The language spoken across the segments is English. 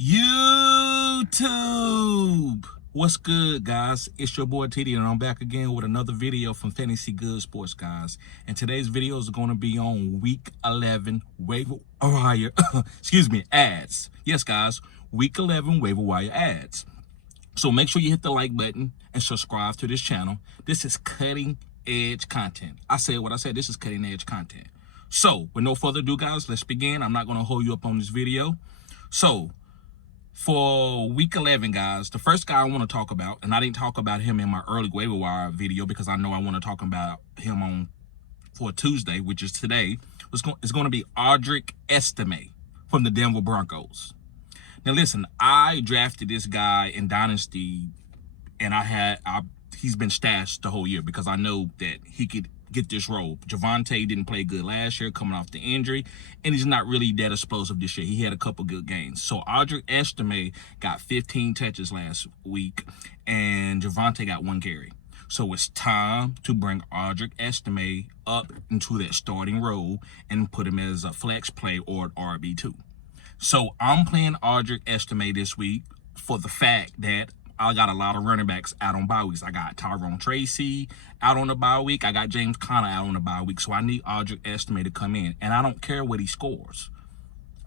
YouTube. What's good, guys? It's your boy TD, and I'm back again with another video from Fantasy Good Sports, guys. And today's video is going to be on Week 11 waiver wire, ads. Yes, guys, Week 11 waiver wire ads. So make sure you hit the like button and subscribe to this channel. This is cutting edge content. I said what I said. This is cutting edge content. So with no further ado, guys, let's begin. I'm not going to hold you up on this video. So for Week 11, guys, the first guy I want to talk about, and I didn't talk about him in my early waiver wire video because I know I want to talk about him on for Tuesday, which is today, is going to be Audric Estime from the Denver Broncos. Now, listen, I drafted this guy in Dynasty, and he's been stashed the whole year because I know that he could get this role. Javonte didn't play good last year coming off the injury, and he's not really that explosive this year. He had a couple good games. So Audric Estime got 15 touches last week, and Javonte got 1 carry. So it's time to bring Audric Estime up into that starting role and put him as a flex play or an RB2. So I'm playing Audric Estime this week for the fact that I got a lot of running backs out on bye weeks. I got Tyrone Tracy out on the bye week. I got James Conner out on the bye week. So I need Audric Estime to come in. And I don't care what he scores.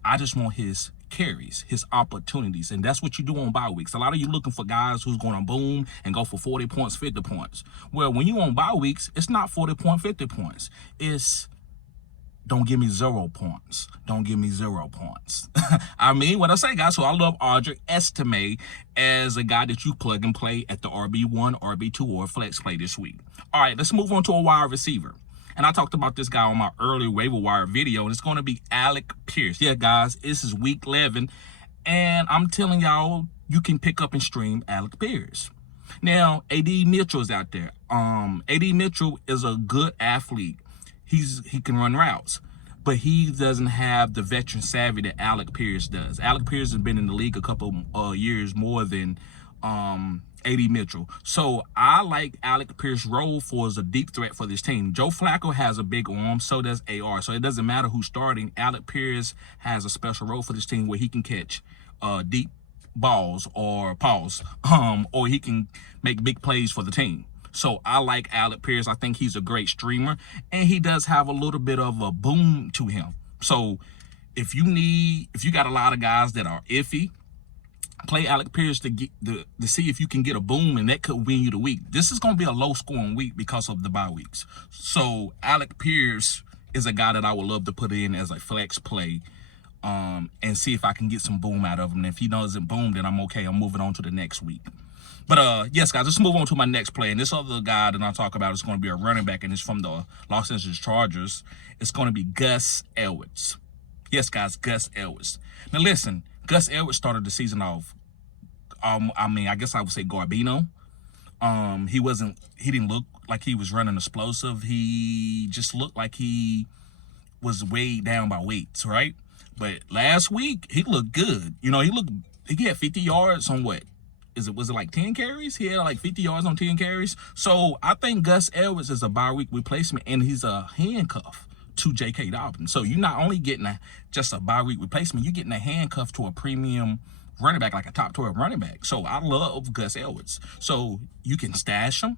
I just want his carries, his opportunities. And that's what you do on bye weeks. A lot of you looking for guys who's going to boom and go for 40 points, 50 points. Well, when you on bye weeks, it's not 40 points, 50 points. It's don't give me 0 points. Don't give me 0 points. I mean what I say, guys. So I love Audric Estime as a guy that you plug and play at the RB1, RB2, or flex play this week. All right, let's move on to a wide receiver. And I talked about this guy on my early waiver wire video, and it's going to be Alec Pierce. Yeah, guys, this is Week 11, and I'm telling y'all, you can pick up and stream Alec Pierce. Now, A.D. Mitchell's out there. A.D. Mitchell is a good athlete. He can run routes, but he doesn't have the veteran savvy that Alec Pierce does. Alec Pierce has been in the league a couple years more than A.D. Mitchell. So I like Alec Pierce's role for as a deep threat for this team. Joe Flacco has a big arm, so does AR. So it doesn't matter who's starting. Alec Pierce has a special role for this team where he can catch deep balls or paws, or he can make big plays for the team. So I like Alec Pierce. I think he's a great streamer, and he does have a little bit of a boom to him. So if you got a lot of guys that are iffy, play Alec Pierce to see if you can get a boom, and that could win you the week. This is going to be a low-scoring week because of the bye weeks. So Alec Pierce is a guy that I would love to put in as a flex play and see if I can get some boom out of him. And if he doesn't boom, then I'm okay. I'm moving on to the next week. But, yes, guys, let's move on to my next play. And this other guy that I'll talk about is going to be a running back, and it's from the Los Angeles Chargers. It's going to be Gus Edwards. Yes, guys, Gus Edwards. Now, listen, Gus Edwards started the season off, I guess I would say Garbino. He didn't look like he was running explosive. He just looked like he was weighed down by weights, right? But last week, he looked good. You know, he had 50 yards on what? Was it like 10 carries? He had like 50 yards on 10 carries. So I think Gus Edwards is a bye week replacement, and he's a handcuff to J.K. Dobbins. So you're not only getting just a bye week replacement, you're getting a handcuff to a premium running back, like a top 12 running back. So I love Gus Edwards. So you can stash him,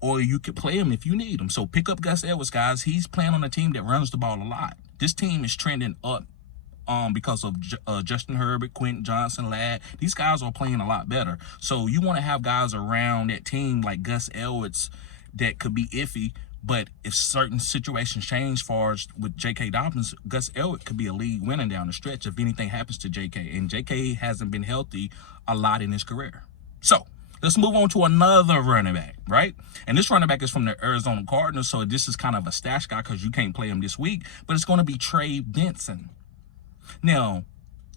or you can play him if you need him. So pick up Gus Edwards, guys. He's playing on a team that runs the ball a lot. This team is trending up because of Justin Herbert, Quentin Johnson, Ladd. These guys are playing a lot better. So you want to have guys around that team like Gus Edwards that could be iffy, but if certain situations change far as with J.K. Dobbins, Gus Edwards could be a league winner down the stretch if anything happens to J.K. And J.K. hasn't been healthy a lot in his career. So let's move on to another running back, right? And this running back is from the Arizona Cardinals, so this is kind of a stash guy because you can't play him this week, but it's going to be Trey Benson. Now,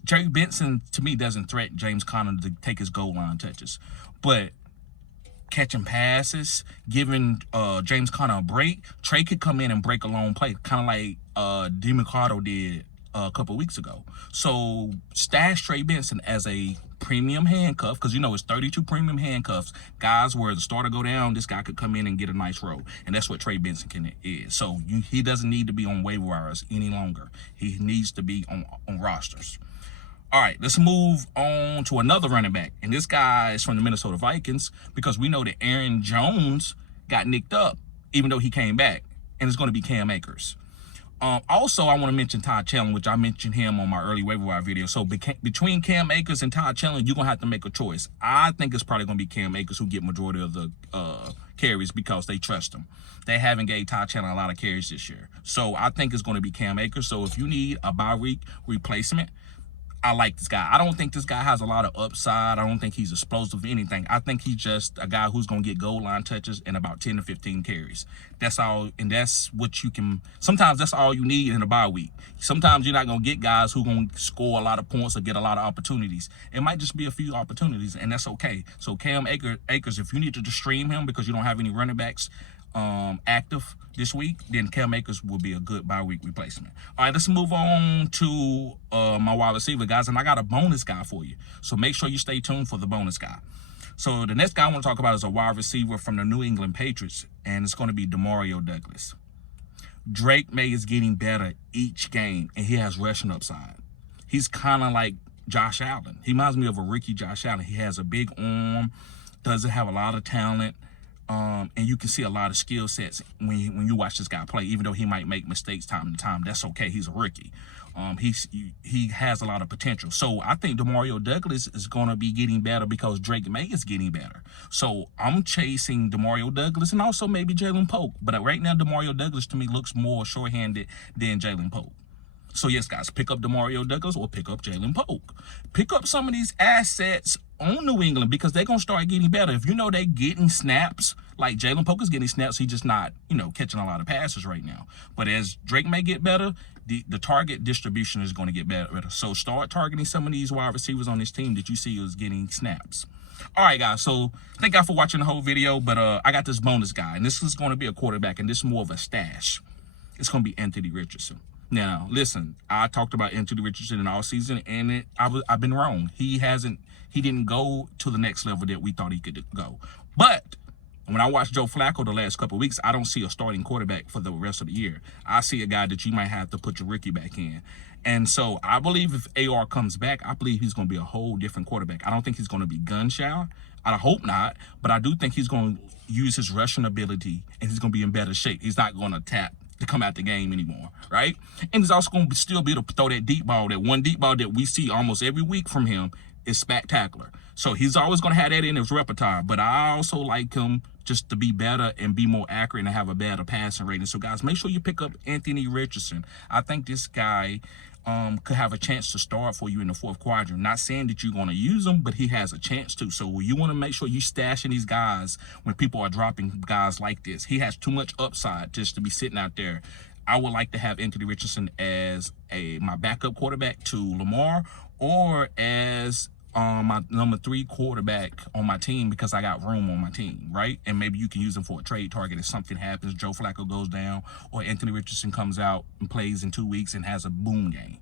Trey Benson, to me, doesn't threaten James Conner to take his goal line touches. But catching passes, giving James Conner a break, Trey could come in and break a long play, kind of like Demario did a couple weeks ago. So stash Trey Benson as a premium handcuff, because you know it's 32 premium handcuffs. Guys, where the starter go down, this guy could come in and get a nice roll, and that's what Trey Benson is. So he doesn't need to be on waiver wires any longer. He needs to be on rosters. All right, let's move on to another running back. And this guy is from the Minnesota Vikings because we know that Aaron Jones got nicked up, even though he came back. And it's going to be Cam Akers. Also, I want to mention Todd Chandler, which I mentioned him on my early waiver wire video. So between Cam Akers and Todd Chandler, you're going to have to make a choice. I think it's probably going to be Cam Akers who get majority of the carries because they trust him. They haven't gave Todd Chandler a lot of carries this year. So I think it's going to be Cam Akers. So if you need a bye week replacement, I like this guy. I don't think this guy has a lot of upside. I don't think he's explosive or anything. I think he's just a guy who's going to get goal line touches and about 10 to 15 carries. That's all, and that's what you can, sometimes that's all you need in a bye week. Sometimes you're not going to get guys who are going to score a lot of points or get a lot of opportunities. It might just be a few opportunities, and that's okay. So Cam Akers, if you need to just stream him because you don't have any running backs active this week, then Cam Akers will be a good bye week replacement. All right, let's move on to my wide receiver guys, and I got a bonus guy for you. So make sure you stay tuned for the bonus guy. So the next guy I want to talk about is a wide receiver from the New England Patriots, and it's going to be Demario Douglas. Drake May is getting better each game, and he has rushing upside. He's kind of like Josh Allen. He reminds me of a rookie Josh Allen. He has a big arm, doesn't have a lot of talent. And you can see a lot of skill sets when you watch this guy play, even though he might make mistakes time to time. That's okay. He's a rookie. He has a lot of potential. So I think Demario Douglas is going to be getting better because Drake May is getting better. So I'm chasing Demario Douglas and also maybe Jalen Polk. But right now, Demario Douglas to me looks more short-handed than Jalen Polk. So yes, guys, pick up Demario Douglas or pick up Jalen Polk. Pick up some of these assets on New England because they're going to start getting better. If you know they're getting snaps, like Jalen Polk is getting snaps, he's just not, catching a lot of passes right now. But as Drake may get better, the target distribution is going to get better. So start targeting some of these wide receivers on this team that you see is getting snaps. All right, guys, so thank y'all for watching the whole video. But I got this bonus guy, and this is going to be a quarterback, and this is more of a stash. It's going to be Anthony Richardson. Now, listen, I talked about Anthony Richardson in all season, and I've been wrong. He didn't go to the next level that we thought he could go. But when I watched Joe Flacco the last couple of weeks, I don't see a starting quarterback for the rest of the year. I see a guy that you might have to put your rookie back in. And so I believe if AR comes back, I believe he's going to be a whole different quarterback. I don't think he's going to be gun shy. I hope not, but I do think he's going to use his rushing ability, and he's going to be in better shape. He's not going to tap to come out the game anymore, right? And he's also going to still be able to throw that deep ball. That one deep ball that we see almost every week from him is spectacular. So he's always going to have that in his repertoire. But I also like him just to be better and be more accurate and have a better passing rating. So, guys, make sure you pick up Anthony Richardson. I think this guy could have a chance to start for you in the fourth quadrant. Not saying that you're going to use him, but he has a chance to. So you want to make sure you stashing these guys when people are dropping guys like this. He has too much upside just to be sitting out there. I would like to have Anthony Richardson as my backup quarterback to Lamar, or as my number 3 quarterback on my team because I got room on my team, right? And maybe you can use him for a trade target if something happens, Joe Flacco goes down, or Anthony Richardson comes out and plays in 2 weeks and has a boom game.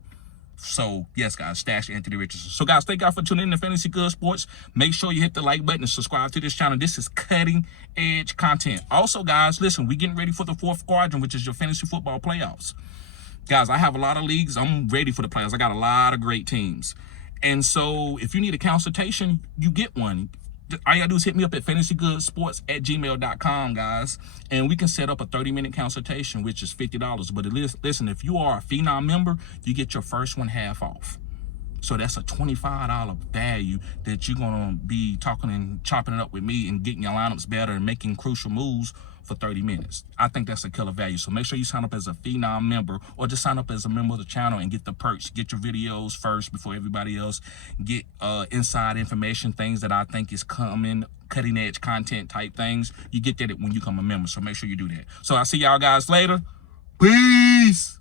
So, yes, guys, stash Anthony Richardson. So, guys, thank y'all for tuning in to Fantasy Good Sports. Make sure you hit the like button and subscribe to this channel. This is cutting-edge content. Also, guys, listen, we're getting ready for the fourth quadrant, which is your fantasy football playoffs. Guys, I have a lot of leagues. I'm ready for the playoffs. I got a lot of great teams. And so if you need a consultation, you get one. All you gotta do is hit me up at fantasygoodsports@gmail.com, guys. And we can set up a 30-minute consultation, which is $50. But listen, if you are a Phenom member, you get your first one half off. So that's a $25 value that you're gonna be talking and chopping it up with me and getting your lineups better and making crucial moves for 30 minutes. I think that's a killer value. So make sure you sign up as a Phenom member, or just sign up as a member of the channel and get the perks. Get your videos first before everybody else. Get inside information, things that I think is coming, cutting edge content type things. You get that when you become a member. So make sure you do that. So I'll see y'all guys later. Peace.